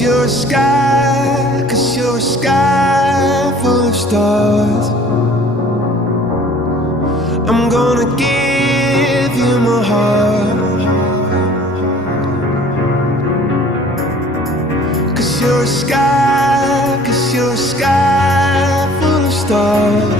you're a sky, 'cause you're a sky full of stars. I'm gonna give you my heart, 'cause you're a sky, 'cause you're a sky full of stars.